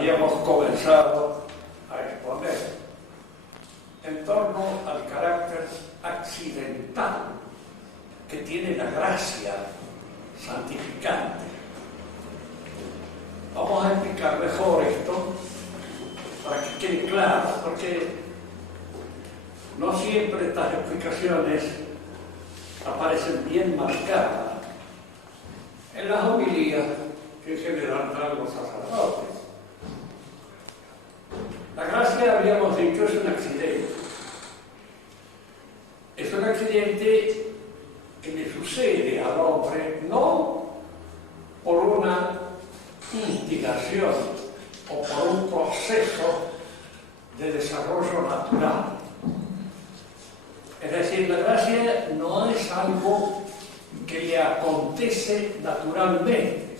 Habíamos comenzado a exponer en torno al carácter accidental que tiene la gracia santificante. Vamos a explicar mejor esto para que quede claro, porque no siempre estas explicaciones aparecen bien marcadas en las homilías que en general dan los sacerdotes. La gracia, habíamos dicho, es un accidente. Es un accidente que le sucede al hombre no por una instigación o por un proceso de desarrollo natural. Es decir, la gracia no es algo que le acontece naturalmente,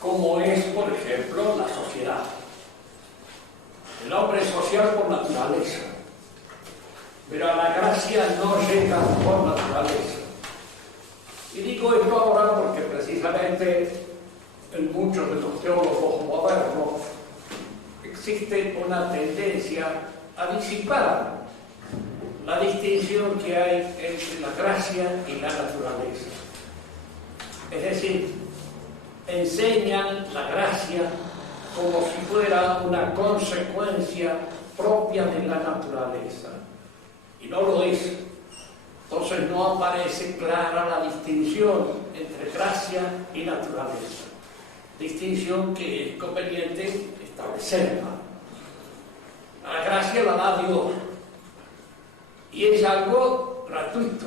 como es, por ejemplo, la sociedad. El hombre es social por naturaleza, pero a la gracia no llega por naturaleza. Y digo esto ahora porque precisamente en muchos de los teólogos modernos existe una tendencia a disipar la distinción que hay entre la gracia y la naturaleza. Es decir, enseñan la gracia como si fuera una consecuencia propia de la naturaleza. Y no lo es. Entonces no aparece clara la distinción entre gracia y naturaleza. Distinción que es conveniente establecerla. La gracia la da Dios. Y es algo gratuito.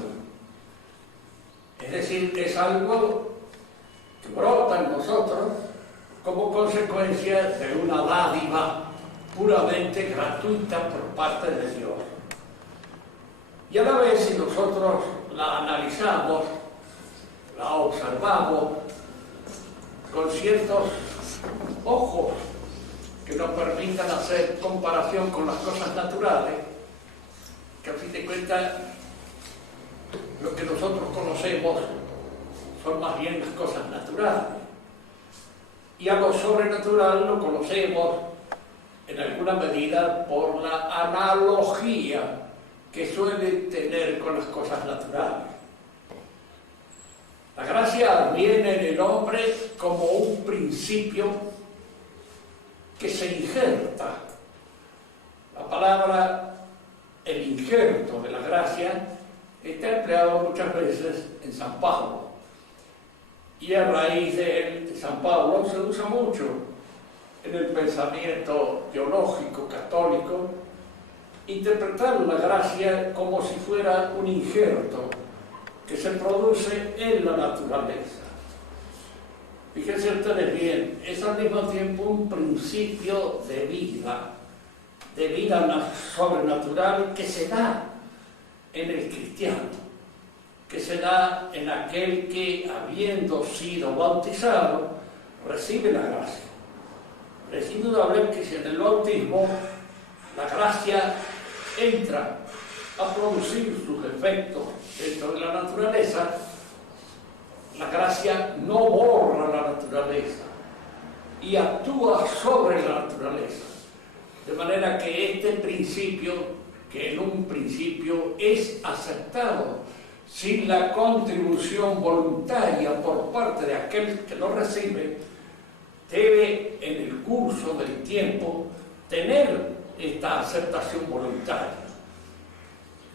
Es decir, es algo que brota en nosotros como consecuencia de una dádiva puramente gratuita por parte de Dios. Y a la vez, si nosotros la analizamos, la observamos con ciertos ojos que nos permitan hacer comparación con las cosas naturales, que a fin de cuentas lo que nosotros conocemos son más bien las cosas naturales. Y a lo sobrenatural lo conocemos en alguna medida por la analogía que suele tener con las cosas naturales. La gracia viene en el hombre como un principio que se injerta. La palabra, el injerto de la gracia, está empleado muchas veces en San Pablo. Y a raíz de San Pablo se usa mucho en el pensamiento teológico católico interpretar la gracia como si fuera un injerto que se produce en la naturaleza. Fíjense ustedes bien, es al mismo tiempo un principio de vida sobrenatural que se da en el cristiano, que se da en aquel que, habiendo sido bautizado, recibe la gracia. Es indudable que si en el bautismo la gracia entra a producir sus efectos dentro de la naturaleza, la gracia no borra la naturaleza y actúa sobre la naturaleza. De manera que este principio, que en un principio es aceptado sin la contribución voluntaria por parte de aquel que lo recibe, debe en el curso del tiempo tener esta aceptación voluntaria.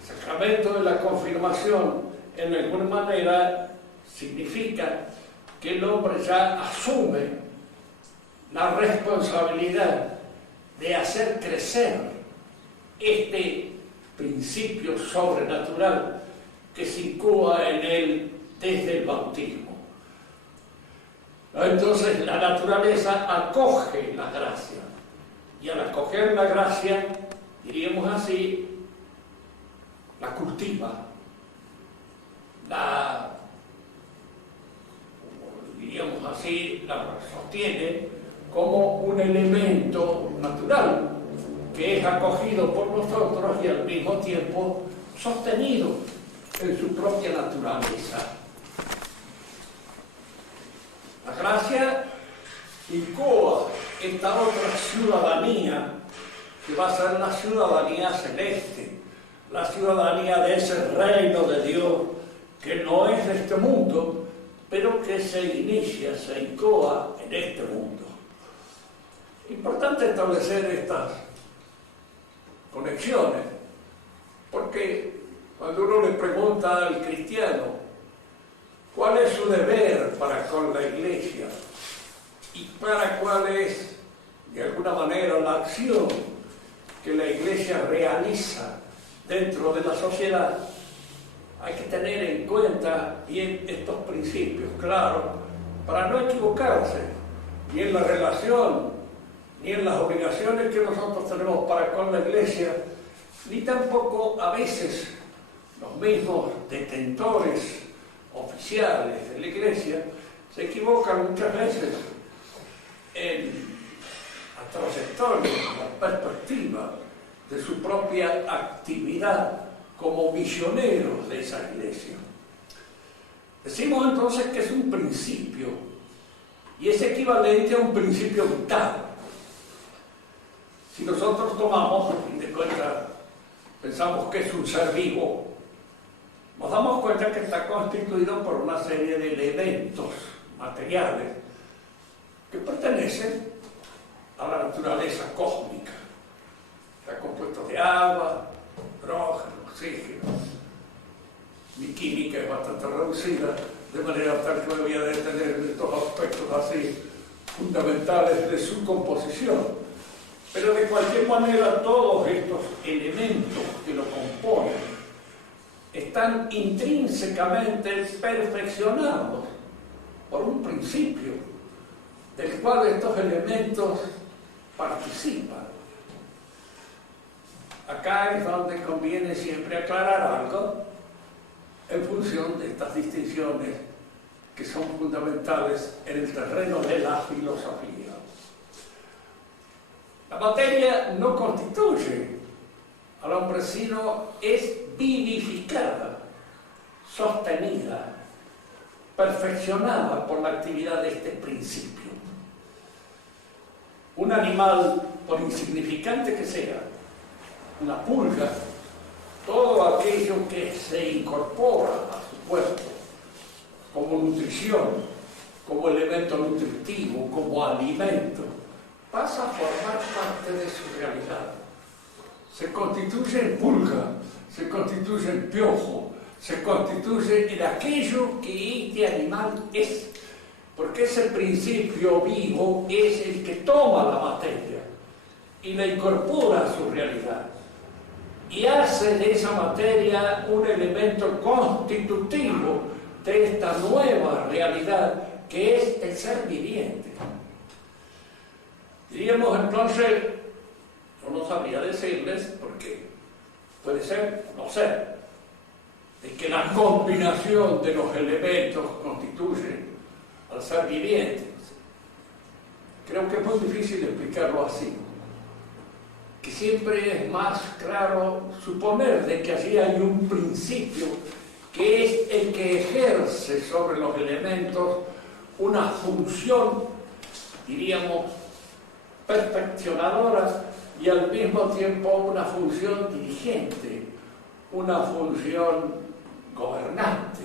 El sacramento de la confirmación, en alguna manera, significa que el hombre ya asume la responsabilidad de hacer crecer este principio sobrenatural que se incúa en él desde el bautismo. Entonces la naturaleza acoge la gracia, y al acoger la gracia, diríamos así, la cultiva, diríamos así, la sostiene como un elemento natural que es acogido por nosotros y al mismo tiempo sostenido en su propia naturaleza. La gracia incoa esta otra ciudadanía, que va a ser la ciudadanía celeste, la ciudadanía de ese reino de Dios, que no es de este mundo, pero que se inicia, se incoa en este mundo. Importante establecer estas conexiones, porque cuando uno le pregunta al cristiano cuál es su deber para con la iglesia y para cuál es, de alguna manera, la acción que la iglesia realiza dentro de la sociedad, hay que tener en cuenta bien estos principios, claro, para no equivocarse ni en la relación, ni en las obligaciones que nosotros tenemos para con la iglesia, ni tampoco a veces los mismos detentores oficiales de la iglesia se equivocan muchas veces en la trayectoria, la perspectiva de su propia actividad como misioneros de esa iglesia. Decimos entonces que es un principio y es equivalente a un principio vital. Si nosotros tomamos, a fin de cuentas, pensamos que es un ser vivo, nos damos cuenta que está constituido por una serie de elementos materiales que pertenecen a la naturaleza cósmica. Está compuesto de agua, hidrógeno, oxígeno. Mi química es bastante reducida, de manera tal que me voy a detener en estos aspectos así fundamentales de su composición. Pero de cualquier manera todos estos elementos que lo componen están intrínsecamente perfeccionados por un principio del cual estos elementos participan. Acá es donde conviene siempre aclarar algo en función de estas distinciones que son fundamentales en el terreno de la filosofía. La materia no constituye al hombre, sino es vivificada, sostenida, perfeccionada por la actividad de este principio. Un animal, por insignificante que sea, una pulga, todo aquello que se incorpora a su cuerpo como nutrición, como elemento nutritivo, como alimento, pasa a formar parte de su realidad. Se constituye en pulga, se constituye en piojo, se constituye en aquello que este animal es, porque ese principio vivo es el que toma la materia y la incorpora a su realidad y hace de esa materia un elemento constitutivo de esta nueva realidad que es el ser viviente. Diríamos entonces, yo no sabría decirles, porque puede ser, no ser, de que la combinación de los elementos constituye al ser viviente. Creo que es muy difícil explicarlo así, que siempre es más claro suponer de que allí hay un principio que es el que ejerce sobre los elementos una función, diríamos, perfeccionadora y al mismo tiempo una función dirigente, una función gobernante,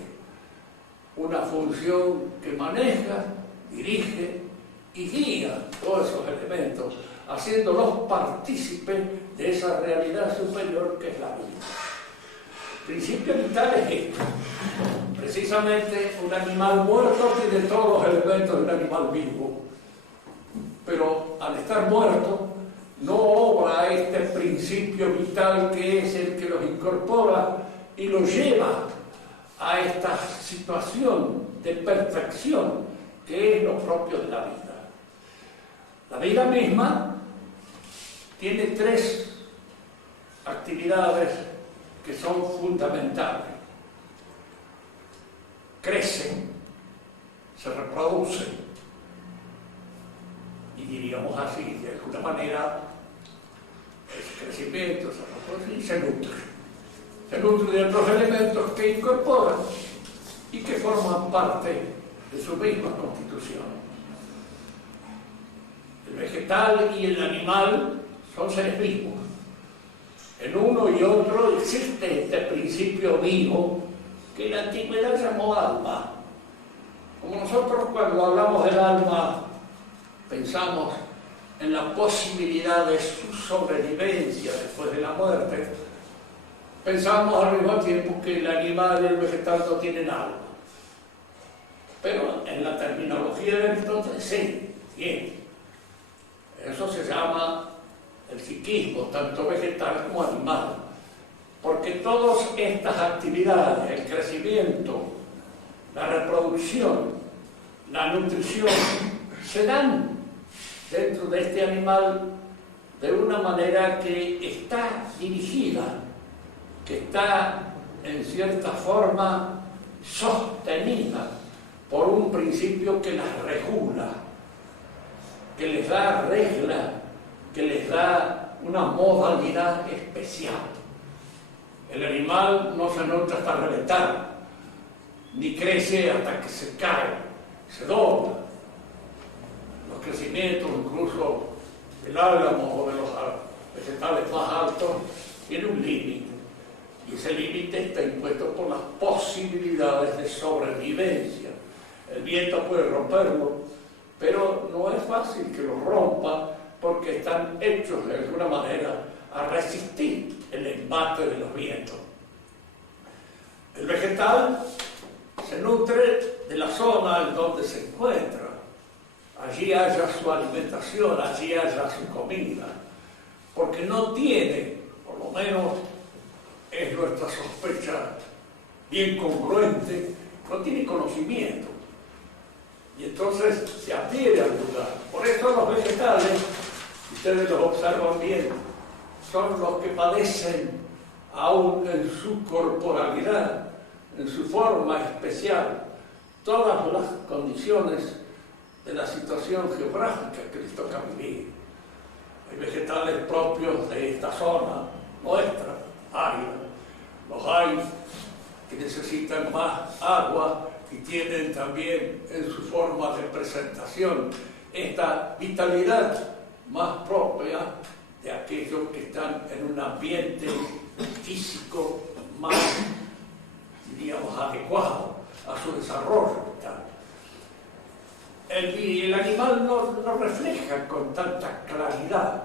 una función que maneja, dirige y guía todos esos elementos, haciéndolos partícipes de esa realidad superior que es la vida. El principio vital es esto. Precisamente un animal muerto tiene todos los elementos de un animal vivo, pero al estar muerto no obra este principio vital que es el que los incorpora y los lleva a esta situación de perfección que es lo propio de la vida. La vida misma tiene tres actividades que son fundamentales. Crecen, se reproducen y diríamos así, de alguna manera, ese crecimiento se reproduce y se nutre. Se nutre de otros elementos que incorporan y que forman parte de su misma constitución. El vegetal y el animal son seres vivos. En uno y otro existe este principio vivo que en la antigüedad llamó alma. Como nosotros cuando hablamos del alma pensamos en la posibilidad de su sobrevivencia después de la muerte, pensamos al mismo tiempo que el animal y el vegetal no tienen alma. Pero en la terminología de Aristóteles sí, tiene. Eso se llama el psiquismo, tanto vegetal como animal. Porque todas estas actividades, el crecimiento, la reproducción, la nutrición, se dan dentro de este animal de una manera que está dirigida, que está en cierta forma sostenida por un principio que las regula, que les da regla, que les da una modalidad especial. El animal no se nutre hasta reventar, ni crece hasta que se cae, se dobla. Los crecimientos, incluso del álamo o de los vegetales más altos, tiene un límite. Y ese límite está impuesto por las posibilidades de sobrevivencia. El viento puede romperlo, pero no es fácil que lo rompa porque están hechos de alguna manera a resistir el embate de los vientos. El vegetal se nutre de la zona en donde se encuentra. Allí haya su alimentación, allí haya su comida, porque no tiene, por lo menos es nuestra sospecha bien congruente, no tiene conocimiento. Y entonces se adhiere al lugar. Por eso los vegetales, ustedes los observan bien, son los que padecen aún en su corporalidad, en su forma especial, todas las condiciones de la situación geográfica que les toca vivir. Hay vegetales propios de esta zona nuestra, árida. Los hay que necesitan más agua y tienen también en su forma de presentación esta vitalidad más propia de aquellos que están en un ambiente físico más, diríamos, adecuado a su desarrollo vital. El animal no refleja con tanta claridad,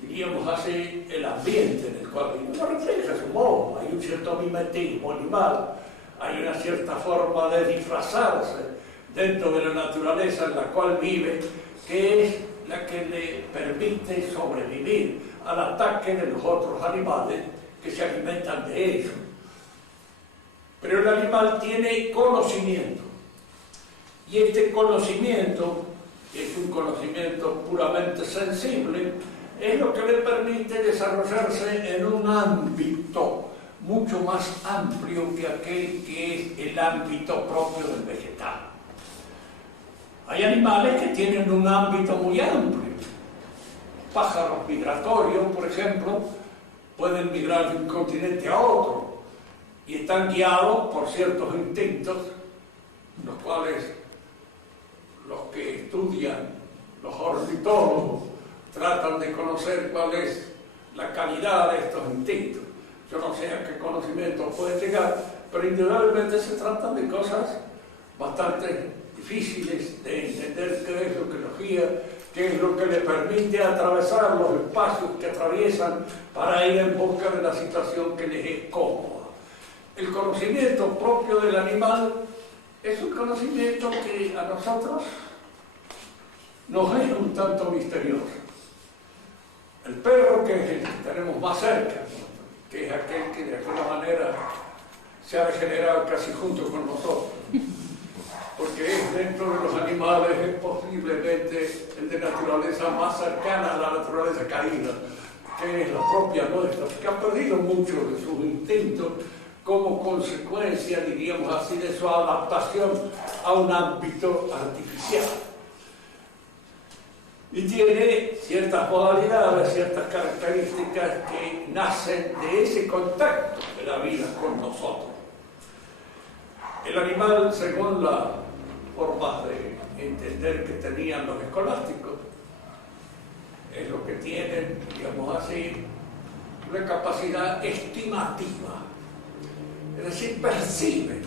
diríamos así, el ambiente en el cual vive. No refleja su modo, hay un cierto mimetismo animal, hay una cierta forma de disfrazarse dentro de la naturaleza en la cual vive, que es la que le permite sobrevivir al ataque de los otros animales que se alimentan de ellos. Pero el animal tiene conocimiento, y este conocimiento, que es un conocimiento puramente sensible, es lo que le permite desarrollarse en un ámbito mucho más amplio que aquel que es el ámbito propio del vegetal. Hay animales que tienen un ámbito muy amplio. Pájaros migratorios, por ejemplo, pueden migrar de un continente a otro y están guiados por ciertos instintos, los cuales los que estudian, los ornitólogos, tratan de conocer cuál es la calidad de estos instintos. Yo no sé a qué conocimiento puede llegar, pero indudablemente se tratan de cosas bastante difíciles de entender qué es lo que los guía, qué es lo que le permite atravesar los espacios que atraviesan para ir en busca de la situación que les es cómoda. El conocimiento propio del animal es un conocimiento que a nosotros nos es un tanto misterioso. El perro, que es el que tenemos más cerca, que es aquel que de alguna manera se ha degenerado casi junto con nosotros, porque es dentro de los animales es posiblemente el de naturaleza más cercana a la naturaleza caída, que es la propia nuestra, que ha perdido mucho de sus instintos como consecuencia, diríamos así, de su adaptación a un ámbito artificial. Y tiene ciertas modalidades, ciertas características que nacen de ese contacto de la vida con nosotros. El animal, según la forma de entender que tenían los escolásticos, es lo que tienen, digamos así, una capacidad estimativa. Es decir, perciben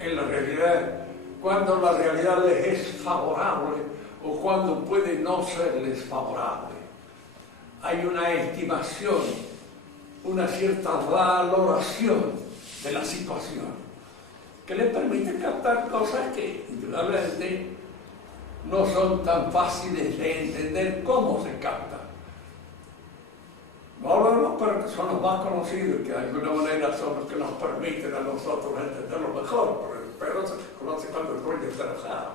en la realidad cuando la realidad les es favorable o cuando puede no serles favorable. Hay una estimación, una cierta valoración de la situación que les permite captar cosas que indudablemente no son tan fáciles de entender cómo se captan. No hablamos, pero que son los más conocidos, que de alguna manera son los que nos permiten a nosotros entenderlo mejor, porque el perro se conoce cuando el dueño está enojado.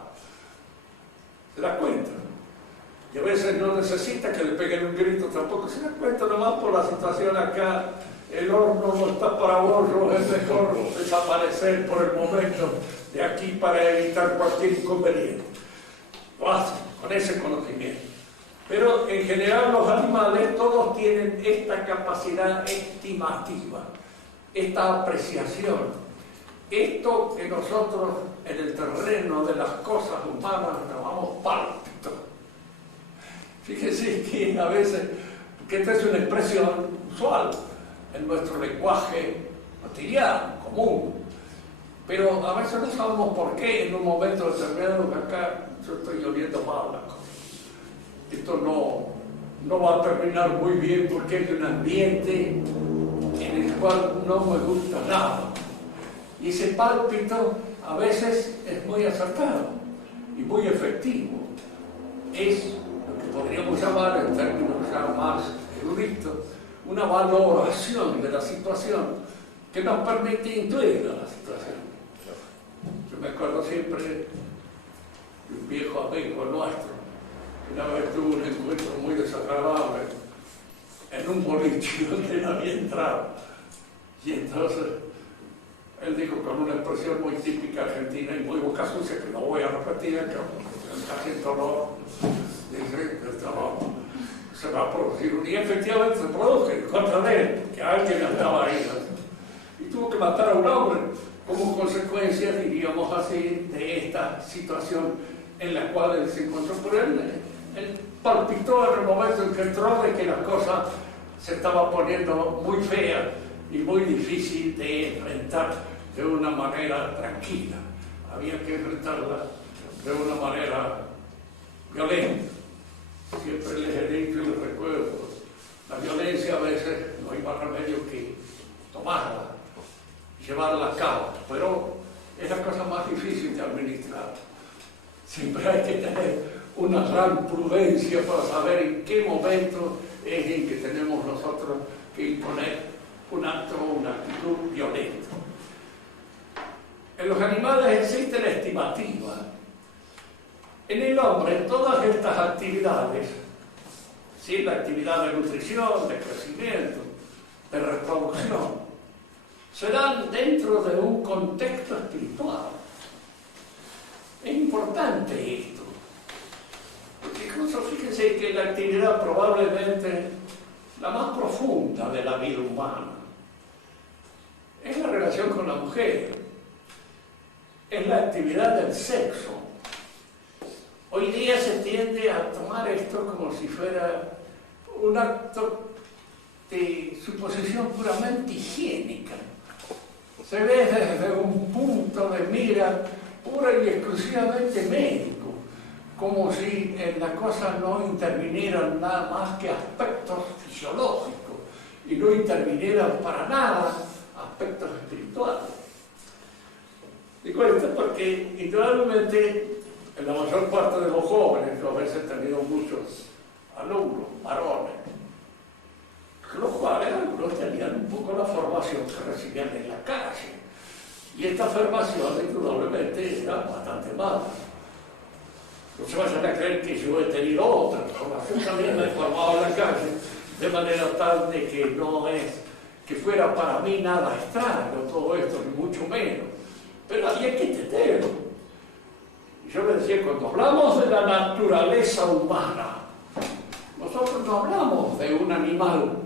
¿Se da cuenta? Y a veces no necesita que le peguen un grito tampoco, se da cuenta nomás por la situación acá, el horno no está para borros, es mejor desaparecer por el momento de aquí para evitar cualquier inconveniente. Lo hacen con ese conocimiento. Pero en general los animales todos tienen esta capacidad estimativa, esta apreciación, esto que nosotros en el terreno de las cosas humanas llamamos pálpito. Fíjense que a veces, que esta es una expresión usual en nuestro lenguaje cotidiano, común, pero a veces no sabemos por qué en un momento determinado acá yo estoy oliendo mal la cosa. Esto no va a terminar muy bien porque hay un ambiente en el cual no me gusta nada. Y ese pálpito a veces es muy acertado y muy efectivo. Es lo que podríamos llamar, en términos ya más eruditos, una valoración de la situación que nos permite intuir la situación. Yo me acuerdo siempre de un viejo amigo nuestro. Una vez tuvo un encuentro muy desagradable en un boliche donde él había entrado. Y entonces él dijo con una expresión muy típica argentina y muy boca sucia, que no voy a repetir, que casi en dolor, dice, se va a producir un día. Efectivamente se produjo en contra de él, que alguien andaba ahí. Y tuvo que matar a un hombre como consecuencia, diríamos así, de esta situación en la cual él se encontró. Por él palpitó en el momento en que entró de que la cosa se estaba poniendo muy fea y muy difícil de enfrentar de una manera tranquila. Había que enfrentarla de una manera violenta. Siempre les he dicho y les recuerdo, la violencia a veces no hay más remedio que tomarla, llevarla a cabo, pero es la cosa más difícil de administrar. Siempre hay que tener una gran prudencia para saber en qué momento es en que tenemos nosotros que imponer un acto o una actitud violenta. En los animales existe la estimativa. En el hombre, todas estas actividades, ¿sí? La actividad de nutrición, de crecimiento, de reproducción, se dan dentro de un contexto espiritual. Es importante esto. Porque incluso fíjense que la actividad probablemente la más profunda de la vida humana es la relación con la mujer, es la actividad del sexo. Hoy día se tiende a tomar esto como si fuera un acto de suposición puramente higiénica. Se ve desde un punto de mira pura y exclusivamente médico, como si en la cosa no intervinieran nada más que aspectos fisiológicos y no intervinieran para nada aspectos espirituales. Digo esto porque indudablemente en la mayor parte de los jóvenes, yo a veces he tenido muchos alumnos, varones, los cuales algunos tenían un poco la formación que recibían en la calle. Y esta formación indudablemente era bastante mala. No se vayan a creer que yo he tenido otra formación, también me he formado en la calle, de manera tal de que no es que fuera para mí nada extraño todo esto, ni mucho menos. Pero había que entenderlo. Y yo le decía, cuando hablamos de la naturaleza humana, nosotros no hablamos de un animal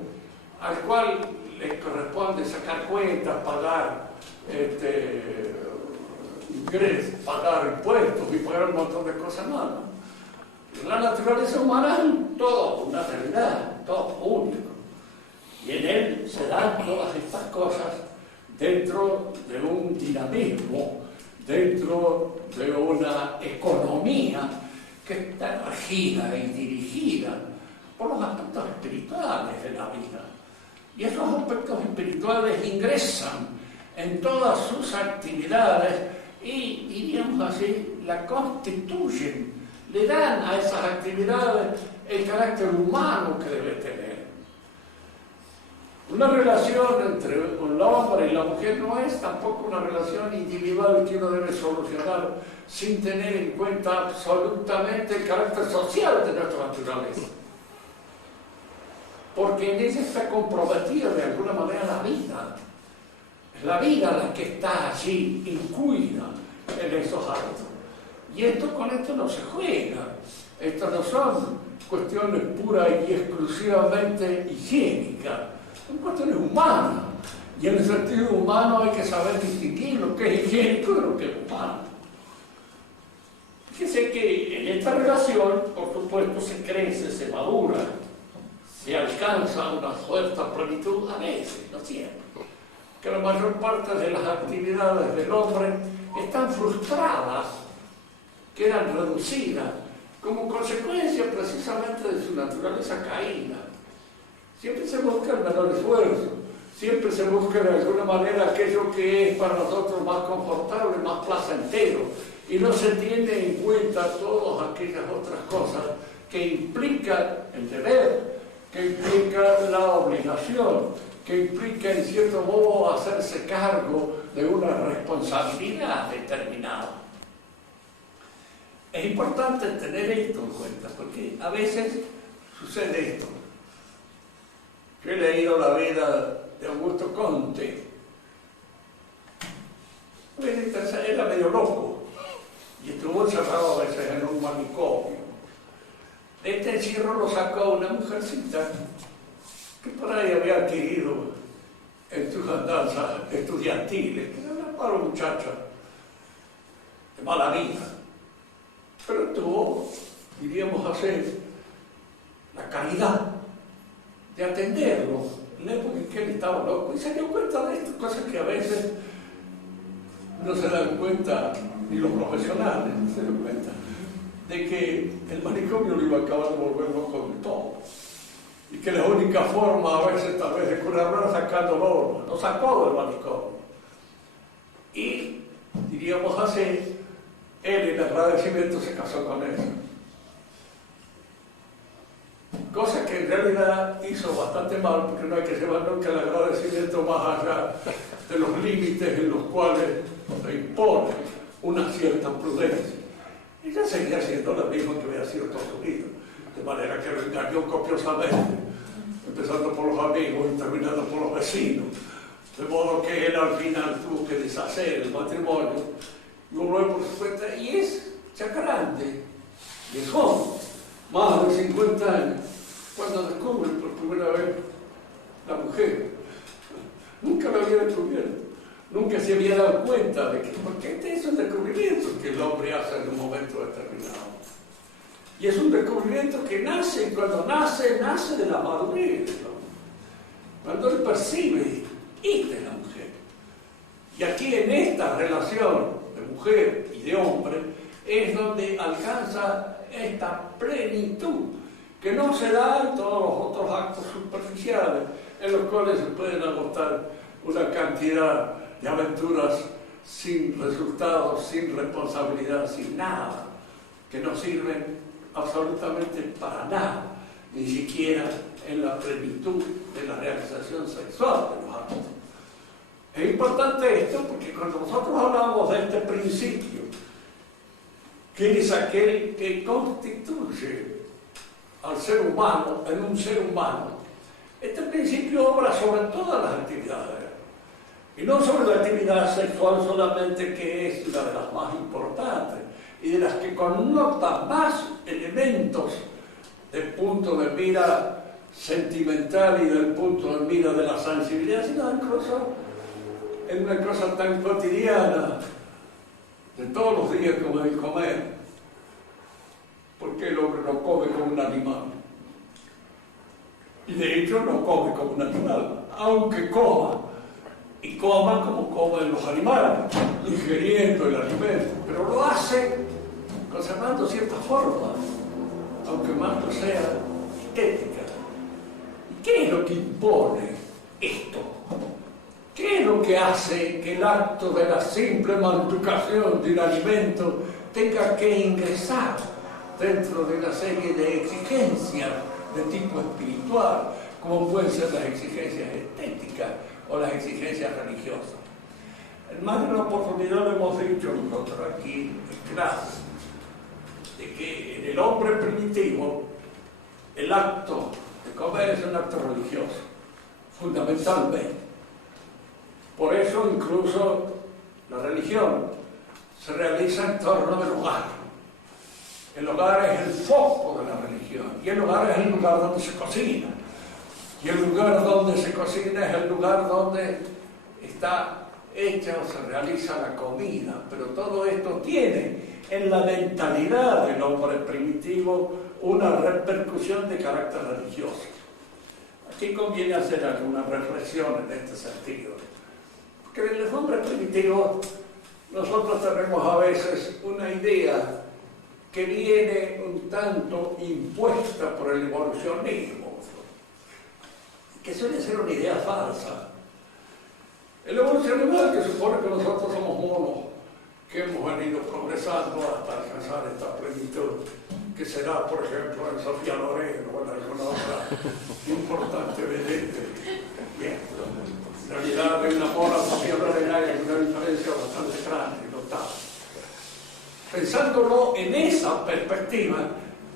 al cual le corresponde sacar cuentas, pagar ingresos, pagar impuestos y pagar un montón de cosas más. La naturaleza humana es todo una realidad, todo único. Y en él se dan todas estas cosas dentro de un dinamismo, dentro de una economía que está regida y dirigida por los aspectos espirituales de la vida. Y esos aspectos espirituales ingresan en todas sus actividades y, diríamos así, la constituyen, le dan a esas actividades el carácter humano que debe tener. Una relación entre el hombre y la mujer no es tampoco una relación individual que uno debe solucionar sin tener en cuenta absolutamente el carácter social de nuestra naturaleza. Porque en ella está comprometida de alguna manera la vida. Es la vida la que está allí, incluida en esos actos. Y con esto no se juega. Estas no son cuestiones puras y exclusivamente higiénicas. Son cuestiones humanas. Y en el sentido humano hay que saber distinguir lo que es higiénico de lo que es humano. Fíjense que en esta relación, por supuesto, se crece, se madura, se alcanza una cierta plenitud a veces, no siempre. Que la mayor parte de las actividades del hombre están frustradas, quedan reducidas, como consecuencia precisamente de su naturaleza caída. Siempre se busca el menor esfuerzo, siempre se busca de alguna manera aquello que es para nosotros más confortable, más placentero, y no se tiene en cuenta todas aquellas otras cosas que implican el deber, que implica la obligación, que implica en cierto modo hacerse cargo de una responsabilidad determinada. Es importante tener esto en cuenta, porque a veces sucede esto. Yo he leído la vida de Augusto Comte. Era medio loco y estuvo encerrado a veces en un manicomio. Este encierro lo sacó una mujercita que por ahí había adquirido en sus andanzas estudiantiles, que era una mala muchacha, de mala vida, pero tuvo, diríamos así, la caridad de atenderlo en la época en que él estaba loco, y se dio cuenta de estas cosas que a veces no se dan cuenta, ni los profesionales no se dan cuenta, de que el manicomio lo iba a acabar de volver loco de todo. Y que la única forma a veces tal vez de curarlo era sacándolo, lo sacó del manicomio. Y, diríamos así, él en agradecimiento se casó con ella. Cosa que en realidad hizo bastante mal, porque no hay que llevar nunca el agradecimiento más allá de los límites en los cuales se impone una cierta prudencia. Ella seguía siendo la misma que había sido toda su vida, de manera que lo engañó copiosamente, empezando por los amigos y terminando por los vecinos, de modo que él al final tuvo que deshacer el matrimonio, y volvió por su cuenta, y es ya grande, y es joven, más de 50 años, cuando descubre por primera vez la mujer. Nunca lo había descubierto. Nunca se había dado cuenta de que, porque este es un descubrimiento que el hombre hace en un momento determinado. Y es un descubrimiento que nace, y cuando nace de la madurez del hombre. Cuando él percibe, esta es la mujer. Y aquí en esta relación de mujer y de hombre, es donde alcanza esta plenitud, que no se da en todos los otros actos superficiales, en los cuales se pueden agotar una cantidad de aventuras sin resultados, sin responsabilidad, sin nada, que no sirven absolutamente para nada, ni siquiera en la plenitud de la realización sexual de los actos. Es importante esto porque cuando nosotros hablamos de este principio, que es aquel que constituye al ser humano en un ser humano, este principio obra sobre todas las actividades. Y no sobre la actividad sexual solamente, que es la de las más importantes y de las que connota más elementos del punto de mira sentimental y del punto de mira de la sensibilidad, sino incluso en una cosa tan cotidiana de todos los días como el comer. porque el hombre no come como un animal. Y de hecho no come como un animal, aunque coma, y coma como comen los animales, ingiriendo el alimento, pero lo hace conservando cierta forma, aunque más no sea estética. ¿Y qué es lo que impone esto? ¿Qué es lo que hace que el acto de la simple masticación de un alimento tenga que ingresar dentro de una serie de exigencias de tipo espiritual, como pueden ser las exigencias estéticas o las exigencias religiosas? En más de una oportunidad lo hemos dicho nosotros aquí en clase, de que en el hombre primitivo el acto de comer es un acto religioso, fundamentalmente. Por eso incluso la religión se realiza en torno del hogar. El hogar es el foco de la religión, y el hogar es el lugar donde se cocina. Y el lugar donde se cocina es el lugar donde está hecha o se realiza la comida. Pero todo esto tiene en la mentalidad del hombre primitivo una repercusión de carácter religioso. Aquí conviene hacer alguna reflexión en este sentido. Porque en los hombres primitivos nosotros tenemos a veces una idea que viene un tanto impuesta por el evolucionismo, que suele ser una idea falsa. El evolucionismo es el que supone que nosotros somos monos, que hemos venido progresando hasta alcanzar esta plenitud, que será, por ejemplo, en Sofía Loren o en alguna otra importante vedette. Bien, en realidad de una mona a Sofía Loren hay una diferencia bastante grande, notable. Pensándolo en esa perspectiva,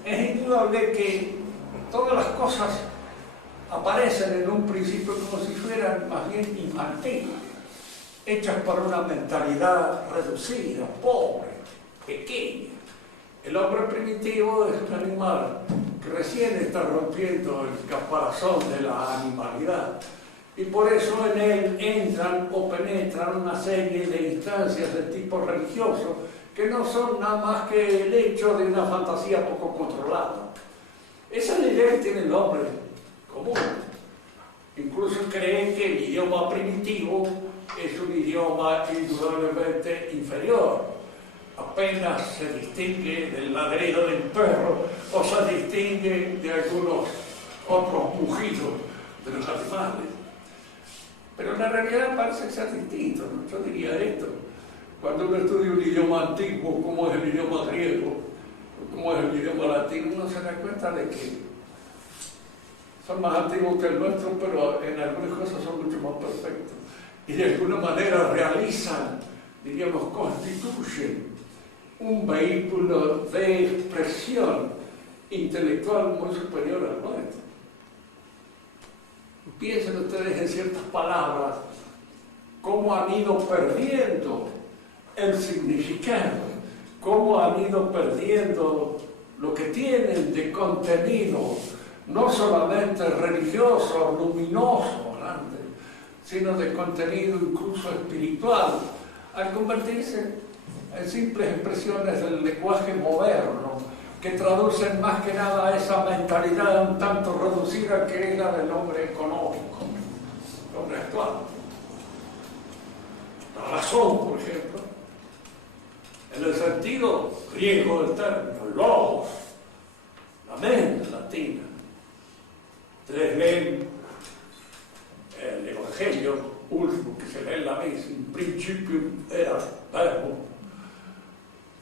es indudable que todas las cosas aparecen en un principio como si fueran más bien infantiles, hechas por una mentalidad reducida, pobre, pequeña. El hombre primitivo es un animal que recién está rompiendo el caparazón de la animalidad, y por eso en él entran o penetran una serie de instancias de tipo religioso que no son nada más que el hecho de una fantasía poco controlada. Esa es la idea que tiene el hombre común. Incluso creen que el idioma primitivo es un idioma indudablemente inferior. Apenas se distingue del ladrido del perro o se distingue de algunos otros mugidos de los animales. Pero en la realidad parece ser distinto, ¿no? Yo diría esto. Cuando uno estudia un idioma antiguo, como es el idioma griego, como es el idioma latino, uno se da cuenta de que son más antiguos que el nuestro, pero en algunas cosas son mucho más perfectos. Y de alguna manera realizan, diríamos, constituyen un vehículo de expresión intelectual muy superior al nuestro. Piensen ustedes en ciertas palabras, cómo han ido perdiendo el significado, cómo han ido perdiendo lo que tienen de contenido, no solamente religioso, luminoso, grande, sino de contenido incluso espiritual, al convertirse en simples expresiones del lenguaje moderno, que traducen más que nada esa mentalidad un tanto reducida que es la del hombre económico, el hombre actual. La razón, por ejemplo, en el sentido griego del término, logos, la mente latina. Ustedes leen el Evangelio último que se lee en la misa, in principio era verbo,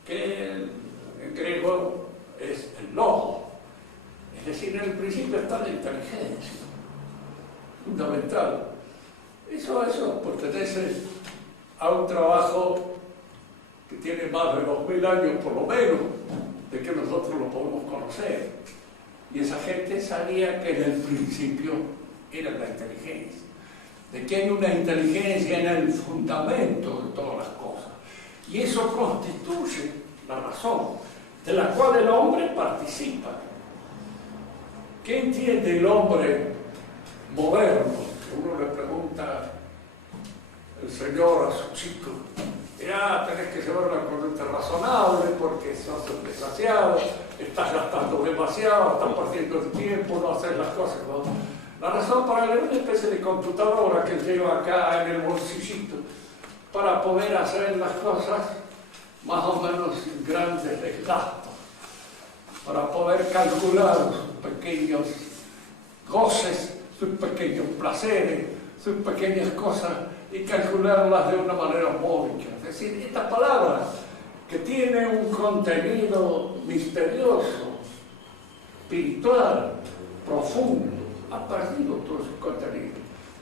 que en griego es el logos. Es decir, en el principio está la inteligencia, fundamental. Eso pertenece a un trabajo que tiene más de 2000 años por lo menos, de que nosotros lo podemos conocer. Y esa gente sabía que en el principio era la inteligencia, de que hay una inteligencia en el fundamento de todas las cosas. Y eso constituye la razón, de la cual el hombre participa. ¿Qué entiende el hombre moderno? Que uno le pregunta el Señor a su chico, dice, tenés que llevar una conducta razonable porque sos un desgraciado, estás gastando demasiado, estás perdiendo el tiempo, no haces las cosas, ¿no? La razón para él es una especie de computadora que lleva acá en el bolsillito para poder hacer las cosas más o menos sin grandes desgastos, para poder calcular sus pequeños goces, sus pequeños placeres, sus pequeñas cosas y calcularlas de una manera módica. Es decir, esta palabra que tiene un contenido misterioso, espiritual, profundo, ha perdido todo su contenido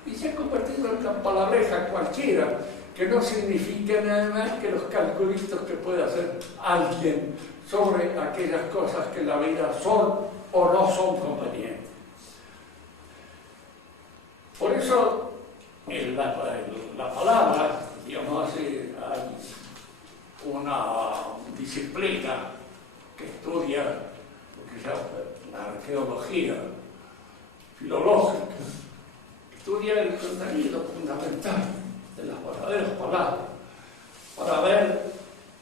y se ha convertido en una palabreja cualquiera que no significa nada más que los calculitos que puede hacer alguien sobre aquellas cosas que en la vida son o no son convenientes. Por eso, en la palabra, digamos así, hay una disciplina que estudia lo que se llama la arqueología filológica, que estudia el contenido fundamental de las verdaderas palabras, para ver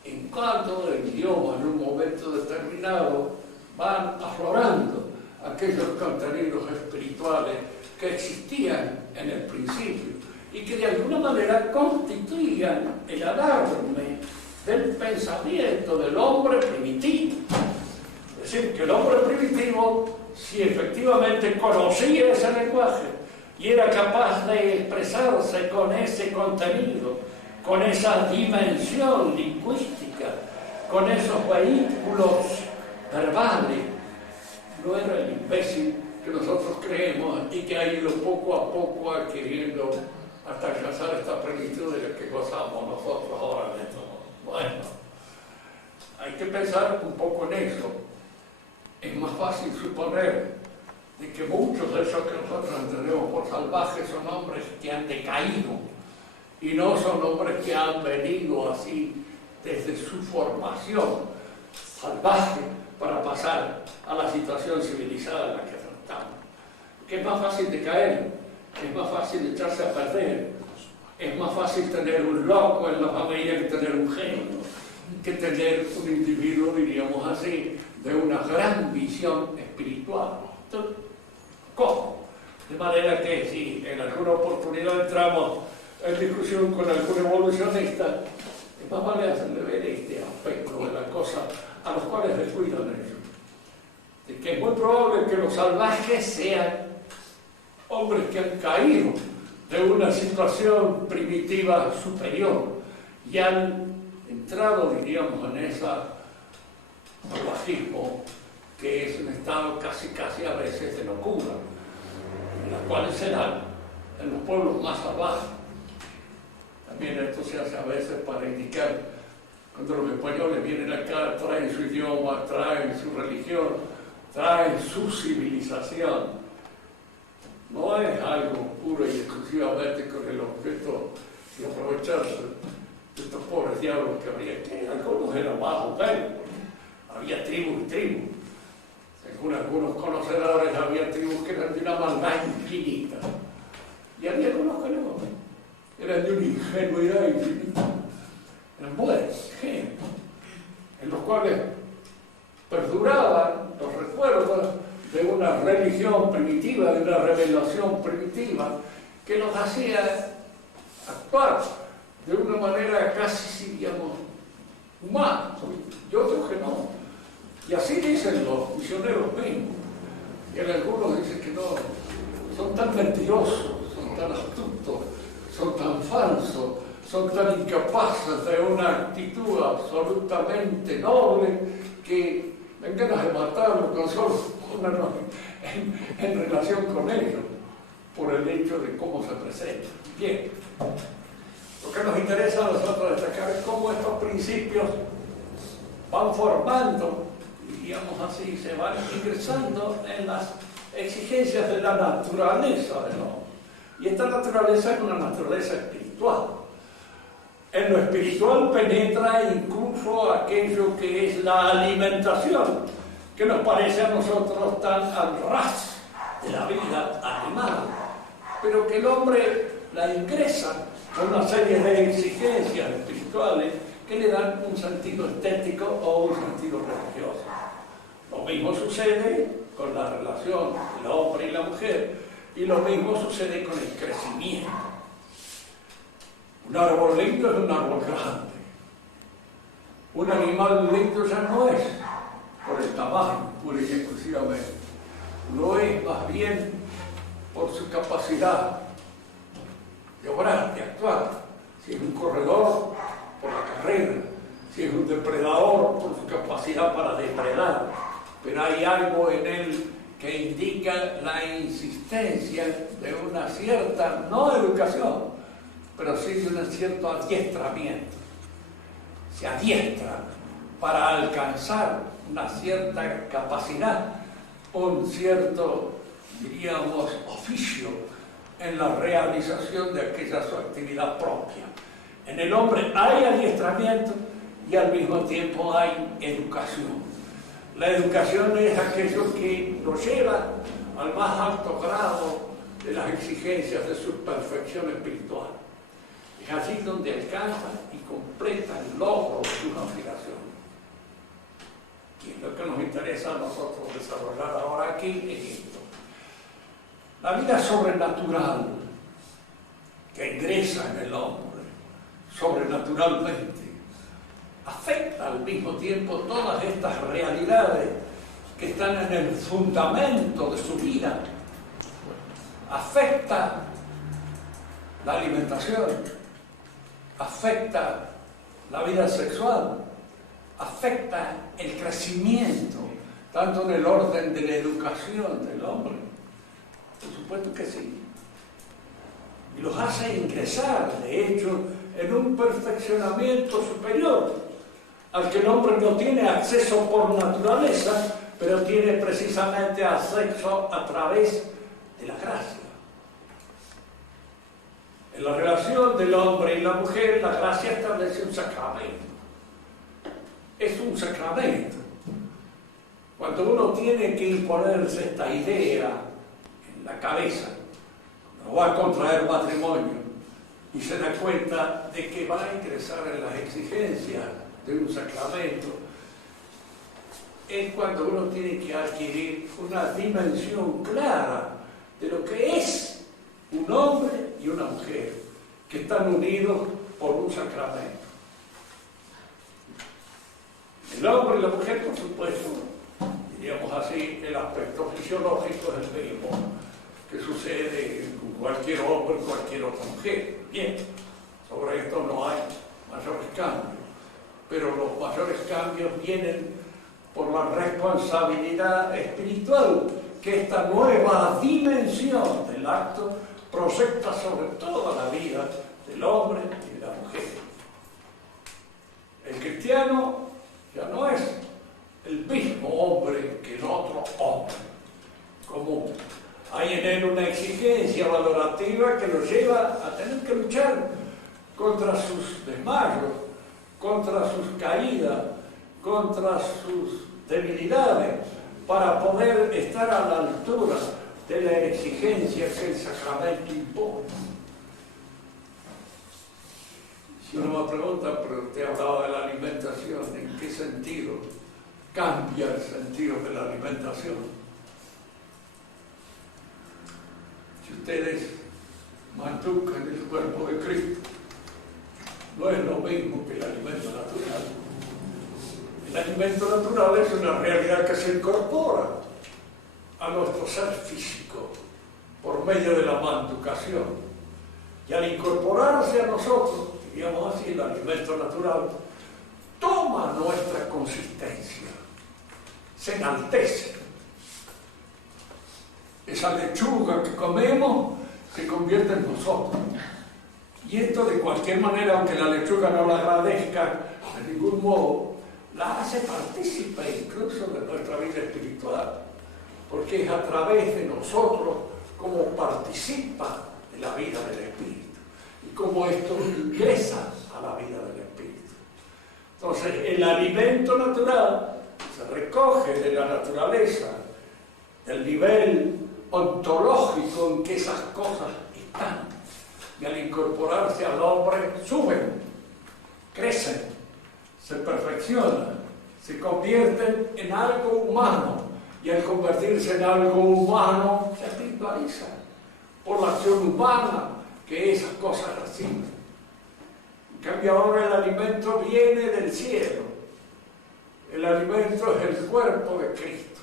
en cuánto el idioma en un momento determinado van aflorando aquellos contenidos espirituales que existían en el principio y que de alguna manera constituían el alarme del pensamiento del hombre primitivo. Es decir, que el hombre primitivo, si efectivamente conocía ese lenguaje y era capaz de expresarse con ese contenido, con esa dimensión lingüística, con esos vehículos verbales, no era el imbécil que nosotros creemos y que ha ido poco a poco adquiriendo hasta alcanzar esta plenitud de la que gozamos nosotros ahora en esto. Bueno, hay que pensar un poco en eso. Es más fácil suponer de que muchos de esos que nosotros entendemos por salvajes son hombres que han decaído y no son hombres que han venido así desde su formación salvaje para pasar a la situación civilizada en la que estamos. Que es más fácil de caer, es más fácil de echarse a perder, es más fácil tener un loco en la familia que tener un genio, que tener un individuo, diríamos así, de una gran visión espiritual. Entonces, ¿cómo? De manera que si en alguna oportunidad entramos en discusión con algún evolucionista, es más vale hacerle ver este aspecto de la cosa a los cuales descuidan ellos. De que es muy probable que los salvajes sean hombres que han caído de una situación primitiva superior y han entrado, diríamos, en ese salvajismo que es un estado casi a veces de locura, en la cual se dan en los pueblos más salvajes. También esto se hace a veces para indicar cuando los españoles vienen acá, traen su idioma, traen su religión, traen su civilización. No es algo puro y exclusivamente con el objeto de aprovecharse de estos pobres diablos que había, que algunos eran más o menos, había tribus y tribus. Según algunos conocedores, había tribus que eran de una maldad infinita. Y había algunos que no, eran de una ingenuidad infinita. Eran buenos, ingenuos, en los cuales perduraban los recuerdos de una religión primitiva, de una revelación primitiva, que los hacía actuar de una manera casi, digamos, humana, y otros que no. Y así dicen los misioneros mismos. Y algunos dicen que no, son tan mentirosos, son tan astutos, son tan falsos, son tan incapaces de una actitud absolutamente noble que dan ganas de matarlo con solo ponernos en relación con ellos, por el hecho de cómo se presenta. Bien, lo que nos interesa a nosotros destacar es cómo estos principios van formando, digamos así, se van ingresando en las exigencias de la naturaleza del hombre. Y esta naturaleza es una naturaleza espiritual. En lo espiritual penetra incluso aquello que es la alimentación, que nos parece a nosotros tan al ras de la vida animal, pero que el hombre la ingresan con una serie de exigencias espirituales que le dan un sentido estético o un sentido religioso. Lo mismo sucede con la relación del hombre y la mujer, y lo mismo sucede con el crecimiento. Un árbol lindo es un árbol grande. Un animal lindo ya no es por el tamaño, pura y exclusivamente. Lo es más bien por su capacidad de obrar, de actuar. Si es un corredor, por la carrera. Si es un depredador, por su capacidad para depredar. Pero hay algo en él que indica la insistencia de una cierta, no educación, pero sí de un cierto adiestramiento. Se adiestra para alcanzar una cierta capacidad, un cierto, diríamos, oficio en la realización de aquella su actividad propia. En el hombre hay adiestramiento y al mismo tiempo hay educación. La educación es aquello que lo lleva al más alto grado de las exigencias de su perfección espiritual. Es allí donde alcanza y completa el logro de sus aspiraciones. Y lo que nos interesa a nosotros desarrollar ahora aquí es esto. La vida sobrenatural que ingresa en el hombre, sobrenaturalmente, afecta al mismo tiempo todas estas realidades que están en el fundamento de su vida. Afecta la alimentación, afecta la vida sexual, afecta el crecimiento, tanto en el orden de la educación del hombre. Por supuesto que sí. Y los hace ingresar, de hecho, en un perfeccionamiento superior, al que el hombre no tiene acceso por naturaleza, pero tiene precisamente acceso a través de la gracia. En la relación del hombre y la mujer, la gracia establece un sacramento. Es un sacramento. Cuando uno tiene que imponerse esta idea en la cabeza, no va a contraer matrimonio, y se da cuenta de que va a ingresar en las exigencias de un sacramento, es cuando uno tiene que adquirir una dimensión clara de lo que es un hombre y una mujer, que están unidos por un sacramento. El hombre y la mujer, por supuesto, diríamos así, el aspecto fisiológico es el mismo que sucede con cualquier hombre o cualquier otra mujer. Bien, sobre esto no hay mayores cambios, pero los mayores cambios vienen por la responsabilidad espiritual que esta nueva dimensión del acto proyecta sobre toda la vida del hombre y de la mujer. El cristiano ya no es el mismo hombre que el otro hombre común. Hay en él una exigencia valorativa que lo lleva a tener que luchar contra sus desmayos, contra sus caídas, contra sus debilidades, para poder estar a la altura de la exigencia que el sacramento impone. Si uno me pregunta, pero usted hablaba de la alimentación, ¿en qué sentido cambia el sentido de la alimentación? Si ustedes mantucan el cuerpo de Cristo, no es lo mismo que el alimento natural. El alimento natural es una realidad que se incorpora a nuestro ser físico por medio de la mantucación. Y al incorporarse a nosotros, diríamos así, el alimento natural toma nuestra consistencia, se enaltece. Esa lechuga que comemos se convierte en nosotros. Y esto de cualquier manera, aunque la lechuga no la agradezca de ningún modo, la hace partícipe incluso de nuestra vida espiritual, porque es a través de nosotros como participa de la vida del Espíritu y como esto ingresa a la vida del Espíritu. Entonces, el alimento natural se recoge de la naturaleza, del nivel ontológico en que esas cosas están, y al incorporarse al hombre suben, crecen, se perfeccionan, se convierten en algo humano y al convertirse en algo humano se espiritualizan por la acción humana que esas cosas reciben. En cambio ahora el alimento viene del cielo, el alimento es el cuerpo de Cristo.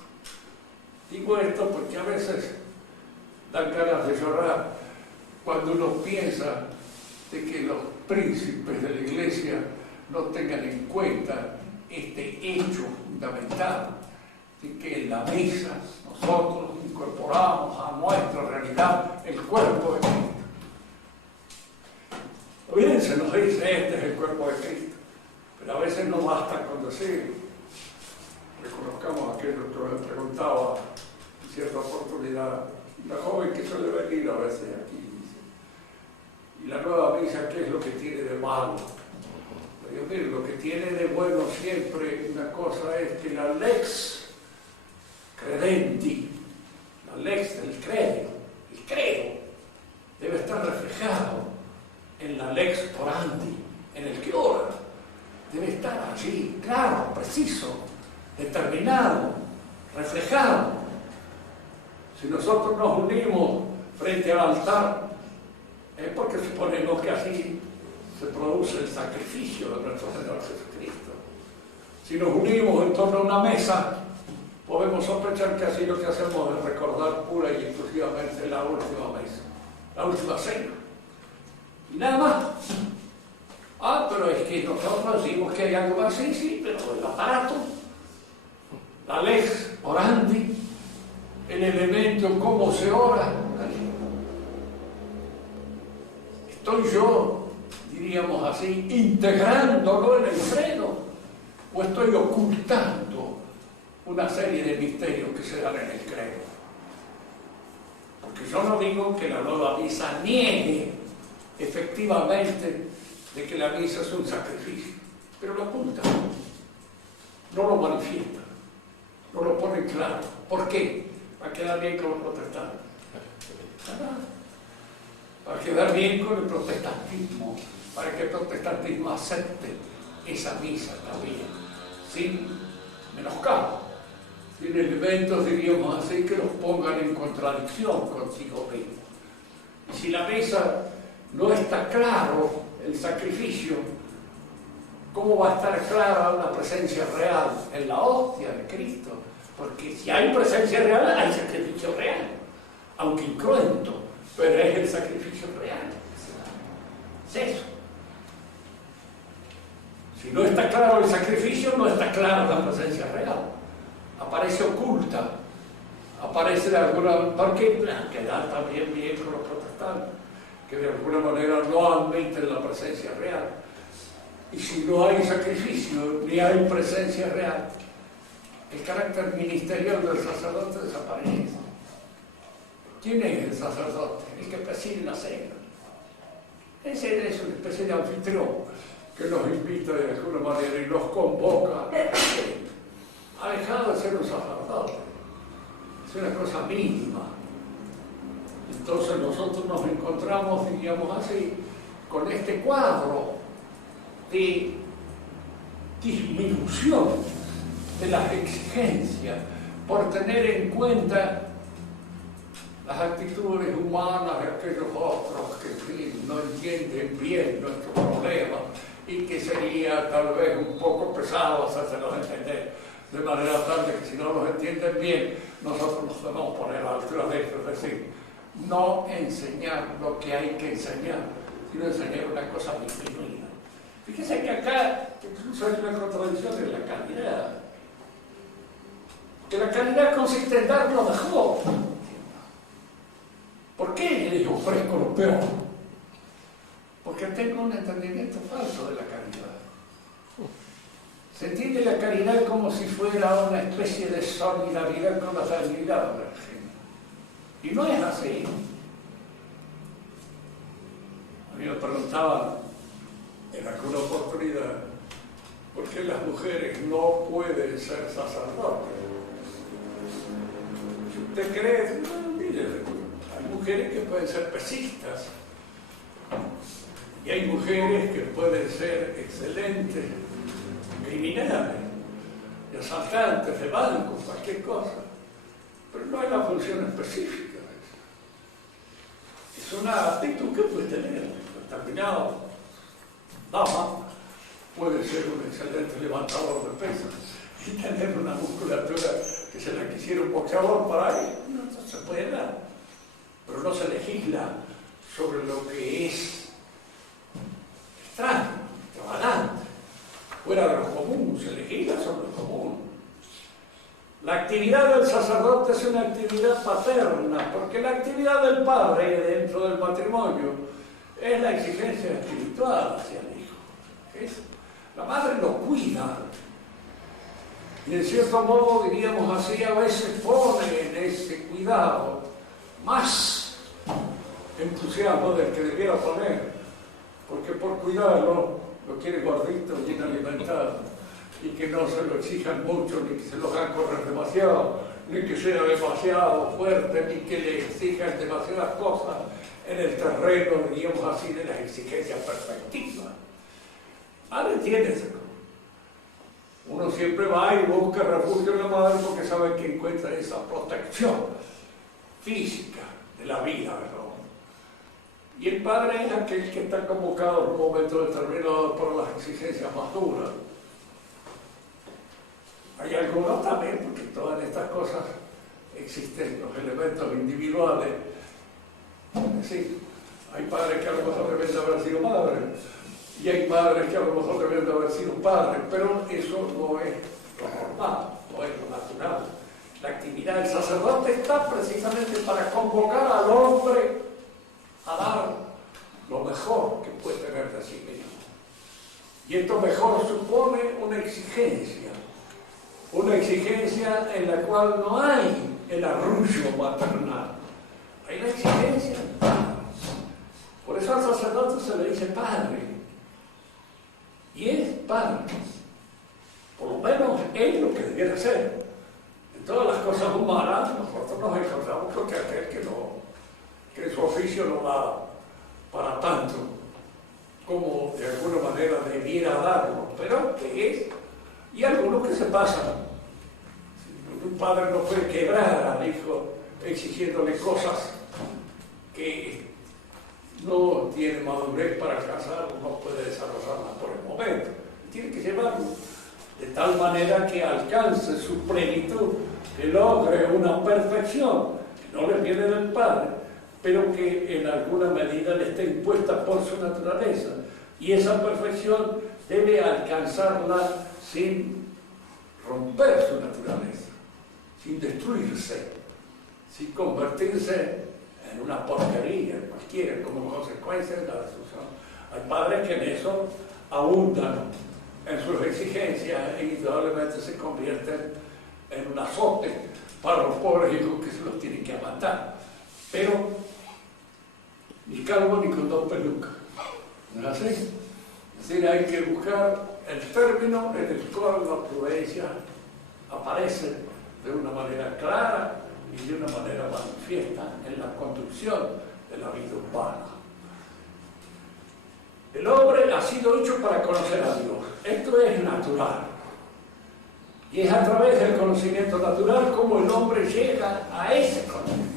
Digo esto porque a veces dan ganas de llorar cuando uno piensa de que los príncipes de la iglesia no tengan en cuenta este hecho fundamental de que en la mesa nosotros incorporamos a nuestra realidad el cuerpo de Cristo. Bien, se nos dice, este es el cuerpo de Cristo, pero a veces no basta con decir. Reconozcamos aquello que me preguntaba en cierta oportunidad, una joven que suele venir a veces aquí, dice, ¿y la nueva misa qué es lo que tiene de malo? Yo digo, lo que tiene de bueno siempre una cosa es que la lex credenti, la lex del credo, el credo, debe estar reflejado en la lex orandi, en el que ora. Debe estar allí, claro, preciso, determinado, reflejado. Si nosotros nos unimos frente al altar, es porque suponemos que así se produce el sacrificio de nuestro Señor Jesucristo. Si nos unimos en torno a una mesa, podemos sospechar que así lo que hacemos es recordar pura y exclusivamente la última mesa, la última cena. Y nada más. Pero es que nosotros decimos que hay algo así, sí, pero el aparato, la lex orandi, el elemento cómo se ora. Estoy yo, diríamos así, integrándolo en el credo, o estoy ocultando una serie de misterios que se dan en el credo. Porque yo no digo que la nueva misa niegue efectivamente de que la misa es un sacrificio, pero lo oculta, no lo manifiesta, no lo pone claro. ¿Por qué? Para quedar bien con los protestantes. Para quedar bien con el protestantismo, para que el protestantismo acepte esa misa también, sin menoscabo, sin elementos, diríamos así, que los pongan en contradicción consigo mismo. Y si la misa no está claro el sacrificio, ¿cómo va a estar clara una presencia real en la hostia de Cristo? Porque si hay presencia real, hay sacrificio real, aunque incruento, pero es el sacrificio real. Es eso. Si no está claro el sacrificio, no está clara la presencia real. Aparece oculta, aparece de alguna... Porque queda también bien con los protestantes, que de alguna manera no admiten la presencia real. Y si no hay sacrificio, ni hay presencia real, el carácter ministerial del sacerdote desaparece. ¿Quién es el sacerdote? El que preside la cena. Ese es una especie de anfitrión que nos invita de alguna manera y nos convoca, ha dejado de ser un sacerdote. Es una cosa mínima. Entonces nosotros nos encontramos, diríamos así, con este cuadro de disminución de las exigencias por tener en cuenta las actitudes humanas de aquellos otros que, en fin, no entienden bien nuestro problema y que sería tal vez un poco pesado hacérselos entender de manera tal de que si no los entienden bien, nosotros nos debemos poner a la altura de esto, es decir, no enseñar lo que hay que enseñar, sino enseñar una cosa disminuida. Fíjense que acá incluso hay una contradicción en la calidad. Que la caridad consiste en dar lo mejor. ¿Por qué les ofrezco lo peor? Porque tengo un entendimiento falso de la caridad. Se entiende la caridad como si fuera una especie de solidaridad con la fragilidad de la gente. Y no es así. A mí me preguntaban en alguna oportunidad por qué las mujeres no pueden ser sacerdotes. Si usted cree, no, mire, hay mujeres que pueden ser pesistas, Y hay mujeres que pueden ser excelentes criminales, de asaltantes de bancos, cualquier cosa, pero no hay la función específica. Es una actitud que puede tener determinado dama, puede ser un excelente levantador de pesas y tener una musculatura que se la quisiera un boxeador para él, no se puede dar, pero no se legisla sobre lo que es extraño, extravagante, fuera de lo común, se legisla sobre lo común. La actividad del sacerdote es una actividad paterna, porque la actividad del padre dentro del matrimonio es la exigencia espiritual hacia el hijo. La madre lo cuida y en cierto modo, diríamos así, a veces pone en ese cuidado más entusiasmo del que debiera poner, porque por cuidarlo lo quiere gordito, bien alimentado, y que no se lo exijan mucho, ni que se lo hagan correr demasiado, ni que sea demasiado fuerte, ni que le exijan demasiadas cosas en el terreno, diríamos así, de las exigencias perfectivas. Madre tiene eso. Uno siempre va y busca refugio en la madre porque sabe que encuentra esa protección física de la vida, ¿verdad? Y el padre es aquel que está convocado en un momento determinado por las exigencias más duras. Hay algunos también, porque en todas estas cosas existen los elementos individuales. Es decir, hay padres que a lo mejor deben de haber sido madres, y hay padres que a lo mejor deben de haber sido padres, pero eso no es lo normal, no es lo natural. La actividad del sacerdote está precisamente para convocar al hombre a dar lo mejor que puede tener de sí mismo. Y esto mejor supone una exigencia en la cual no hay el arrullo maternal, hay la exigencia del padre. Por eso al sacerdote se le dice padre, y es padre, por lo menos es lo que debiera ser. En todas las cosas humanas nosotros nos encontramos con que aquel que su oficio no da para tanto como de alguna manera debiera darlo, pero que es, y algunos que se pasan. Un padre no puede quebrar al hijo exigiéndole cosas que no tiene madurez para alcanzar, no puede desarrollarlas por el momento. Tiene que llevarlo de tal manera que alcance su plenitud, que logre una perfección que no le viene del padre, pero que en alguna medida le esté impuesta por su naturaleza. Y esa perfección debe alcanzarla sin romper su naturaleza, sin destruirse, sin convertirse en una porquería cualquiera como consecuencia de la destrucción. Hay padres que en eso abundan en sus exigencias e indudablemente se convierten en un azote para los pobres hijos que se los tienen que aguantar. Pero ni calvo ni con dos pelucas, ¿no es así? Es decir, hay que buscar el término en el cual la prudencia aparece de una manera clara y de una manera manifiesta en la conducción de la vida humana. El hombre ha sido hecho para conocer a Dios. Esto es natural. Y es a través del conocimiento natural como el hombre llega a ese conocimiento.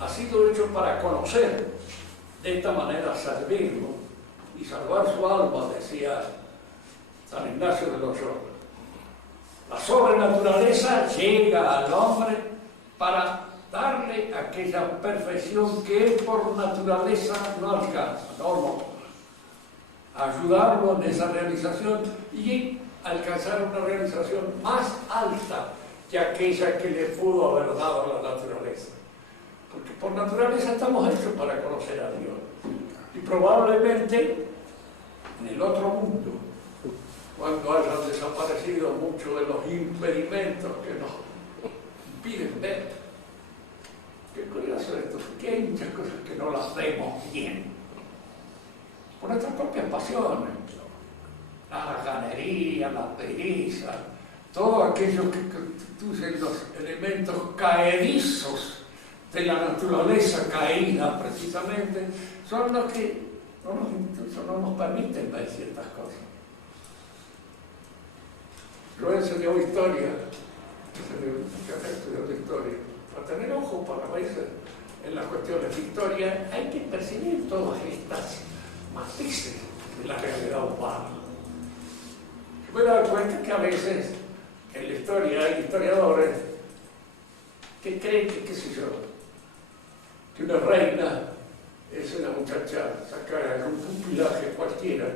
Ha sido hecho para conocer, de esta manera servirlo y salvar su alma, decía San Ignacio de Loyola. La sobrenaturaleza llega al hombre para darle aquella perfección que él por naturaleza no alcanza, no. Ayudarlo en esa realización y alcanzar una realización más alta que aquella que le pudo haber dado la naturaleza. Porque por naturaleza estamos hechos para conocer a Dios. Y probablemente en el otro mundo, cuando hayan desaparecido muchos de los impedimentos que nos impiden ver. Qué curioso esto, porque hay muchas cosas que no las vemos bien. Por nuestras propias pasiones, la jarganería, la pereza, todo aquello que constituyen los elementos caedizos de la naturaleza caída, precisamente, son los que no nos permiten ver ciertas cosas. Yo he enseñado historia, he estudiado historia, para tener ojo para veces en las cuestiones de historia hay que percibir todas estas matices de la realidad humana. Me he dado cuenta que a veces en la historia hay historiadores que creen que, qué sé yo, que una reina es una muchacha sacada de un pupilaje cualquiera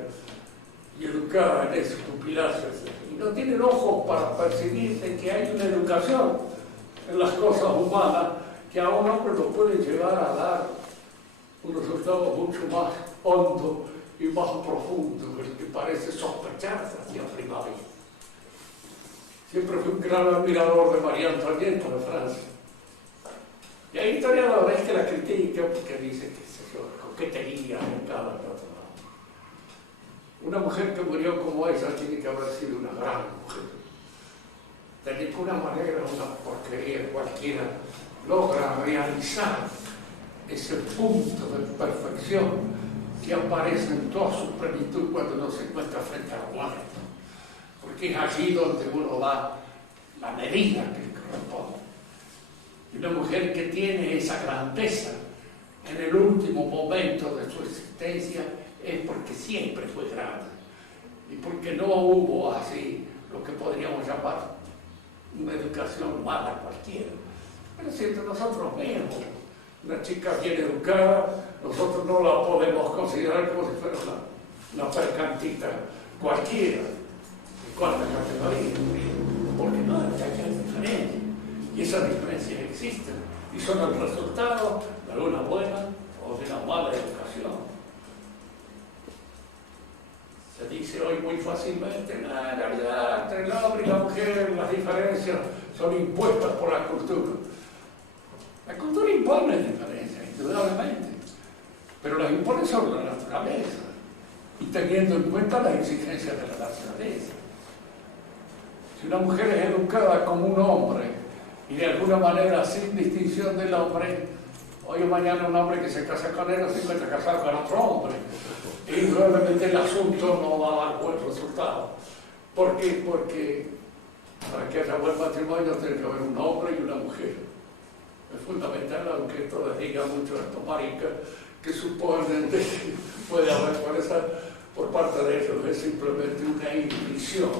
y educada en esos pupilajes, y no tienen ojos para percibir de que hay una educación en las cosas humanas que a un hombre lo puede llevar a dar un resultado mucho más hondo y más profundo del que parece sospecharse hacia prima vista. Siempre fui un gran admirador de María Antonieta de Francia. Y hay historiadores que la critican porque dicen que coquetería en cada otro lado. Una mujer que murió como esa tiene que haber sido una gran mujer. De ninguna manera una porquería cualquiera logra realizar ese punto de perfección que aparece en toda su plenitud cuando uno se encuentra frente a la muerte. Porque es allí donde uno da la medida que le corresponde. Y una mujer que tiene esa grandeza en el último momento de su existencia es porque siempre fue grande y porque no hubo así lo que podríamos llamar una educación humana cualquiera. Pero es cierto, nosotros mismos, una chica bien educada, nosotros no la podemos considerar como si fuera una percantita cualquiera, de cuarta categoría, porque no, hay diferencias, y esas diferencias existen, y son el resultado de una buena o de una mala educación. Se dice hoy muy fácilmente, en realidad entre el hombre y la mujer las diferencias son impuestas por la cultura. La cultura impone diferencias, indudablemente, pero las impone sobre la naturaleza y teniendo en cuenta las exigencias de la naturaleza. Si una mujer es educada como un hombre y de alguna manera sin distinción del hombre, hoy o mañana un hombre que se casa con él se encuentra casado con otro hombre. Y probablemente el asunto no va a dar buen resultado. ¿Por qué? Porque para que haya buen matrimonio tiene que haber un hombre y una mujer. Es fundamental, aunque esto les diga mucho a estos maricas que suponen que puede haber por parte de ellos, es simplemente una inhibición,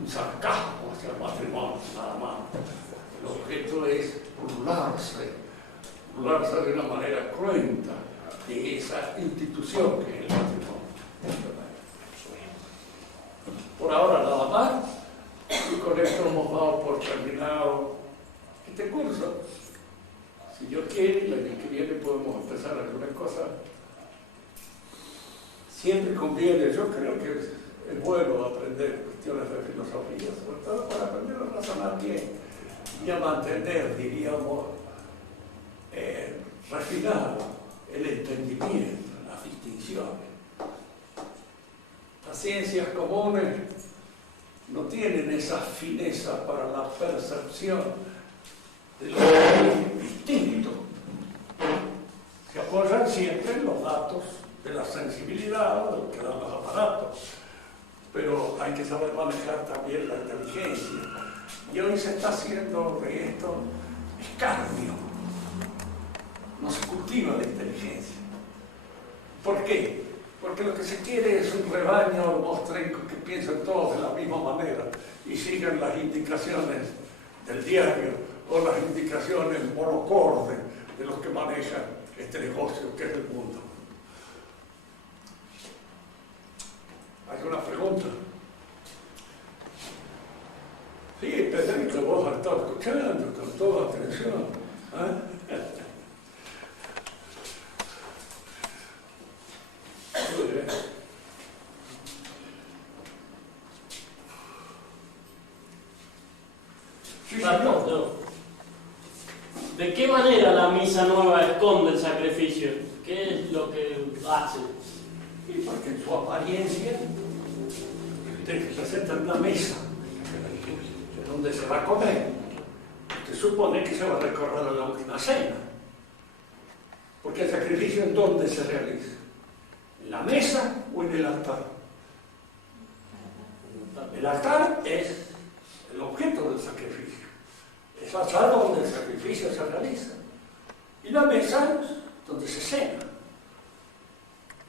un sarcasmo hacia el matrimonio, nada más. El objeto es burlarse de una manera cruenta de esa institución que es el matrimonio. Por ahora nada más, y con esto hemos dado por terminado este curso. Si Dios quiere, el año que viene podemos empezar alguna cosa. Siempre conviene, yo creo que es bueno aprender cuestiones de filosofía, sobre todo para aprender a razonar bien y a mantener, diríamos, refinado el entendimiento, las distinciones. Las ciencias comunes no tienen esa fineza para la percepción de lo que es distinto. Se apoyan siempre en los datos de la sensibilidad, de lo que dan los aparatos, pero hay que saber manejar también la inteligencia. Y hoy se está haciendo de esto escarnio. No se cultiva la inteligencia. ¿Por qué? Porque lo que se quiere es un rebaño mostrenco que piensen todos de la misma manera y sigan las indicaciones del diario o las indicaciones monocorde de los que manejan este negocio que es el mundo. ¿Alguna pregunta? Sí, Pedrito, vos has estado escuchando con toda atención. Muy bien. Sí, no. ¿De qué manera la misa nueva esconde el sacrificio? ¿Qué es lo que hace? Y porque en su apariencia usted se sienta en una mesa donde se va a comer. Usted supone que se va a recorrer a la última cena. Porque el sacrificio, ¿en dónde se realiza? ¿En la mesa o en el altar? El altar es el objeto del sacrificio. Es allá donde el sacrificio se realiza. Y la mesa es donde se cena.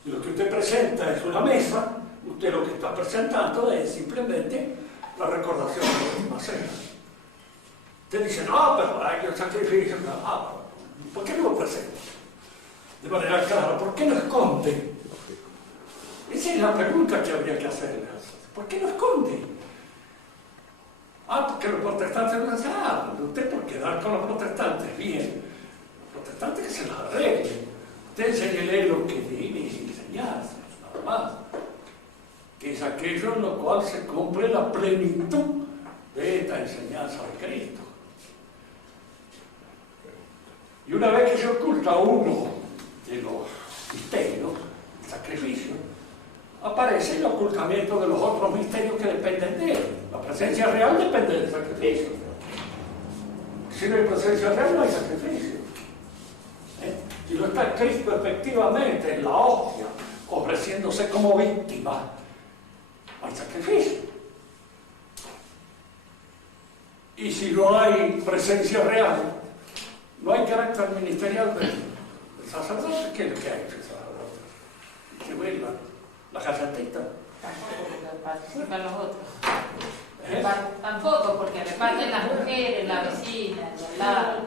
Si lo que usted presenta es una mesa, usted lo que está presentando es simplemente la recordación de la última cena. Usted dice, no, pero hay un sacrificio. ¿Por qué no lo presenta? De manera clara, ¿por qué no esconde? Esa es la pregunta que habría que hacerle. ¿Por qué no esconde? Porque los protestantes no dicen, usted por quedar con los protestantes, bien. Los protestantes que se las arreglen. Usted enséñele lo que debe enseñarse, nada más. Que es aquello en lo cual se cumple la plenitud de esta enseñanza de Cristo. Y una vez que se oculta uno de los misterios, el sacrificio, aparece el ocultamiento de los otros misterios que dependen de él. La presencia real depende del sacrificio. Si no hay presencia real, no hay sacrificio. Si no está Cristo efectivamente en la hostia, ofreciéndose como víctima, no hay sacrificio. Y si no hay presencia real, no hay carácter ministerial del sacerdote. ¿Qué es lo que ha hecho el sacerdote? Que ve la galletita. Tampoco, porque participan los otros. Tampoco, porque reparten las mujeres, la vecina, el al lado.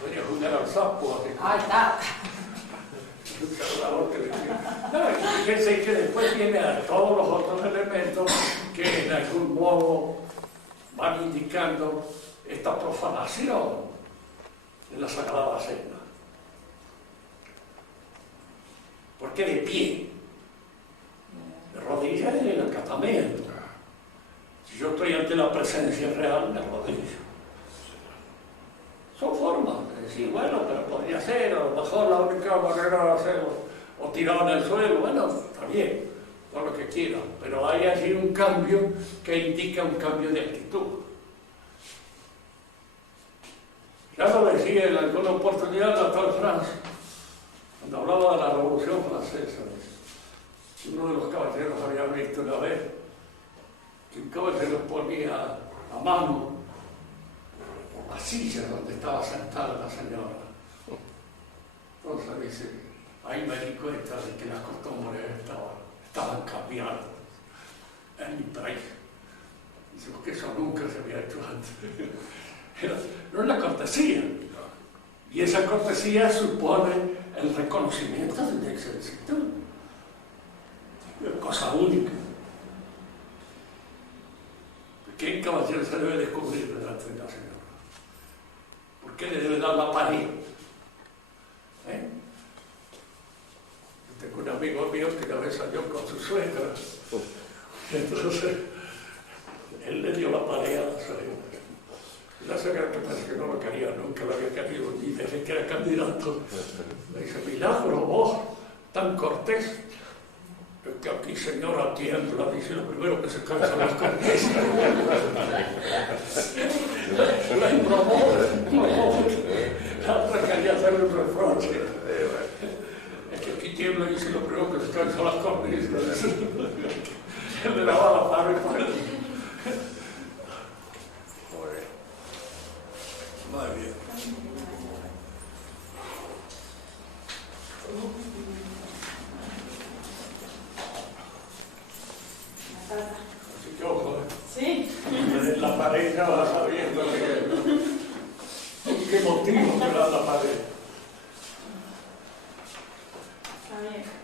Podría jugar al sapo. Ahí está. No, fíjense que después viene a todos los otros elementos que en algún modo van indicando esta profanación de la Sagrada Cena. ¿Por qué de pie? De rodillas en el acatamiento. Si yo estoy ante la presencia real, me arrodillo. Son formas de decir, bueno, pero podría ser, a lo mejor la única manera de hacerlo, o tirado en el suelo, bueno, está bien, todo lo que quiera, pero hay allí un cambio que indica un cambio de actitud. Ya lo decía en alguna oportunidad la tal Francia, cuando hablaba de la Revolución Francesa. Uno de los caballeros había visto una vez que un caballero ponía a mano la silla donde estaba sentada la señora. Entonces dice, ahí me di cuenta de que las costumbres estaban cambiando en mi país. Dice, porque eso nunca se había hecho antes. No es la cortesía. Y esa cortesía supone el reconocimiento del nexo de sector. Es cosa única. ¿Qué caballero se debe descubrir delante de la señora? ¿Por qué le debe dar la pared? Yo tengo un amigo mío que una vez salió con su suegra. Entonces, él le dio la pared a la suegra. La suegra que parece que no lo quería, nunca lo había querido, ni desde que era candidato. Le dice, milagro, vos, tan cortés. Es que aquí señora tiembla, dice lo primero que se cansa las cortesas. La improbó, la otra quería hacerle un reproche. Es que aquí tiembla, dice lo primero que se cansa las cortesas. Él le daba la mano y pues. Muy bien. Así que ojo, Sí. la pareja va sabiendo qué motivo te da la pareja. Está bien.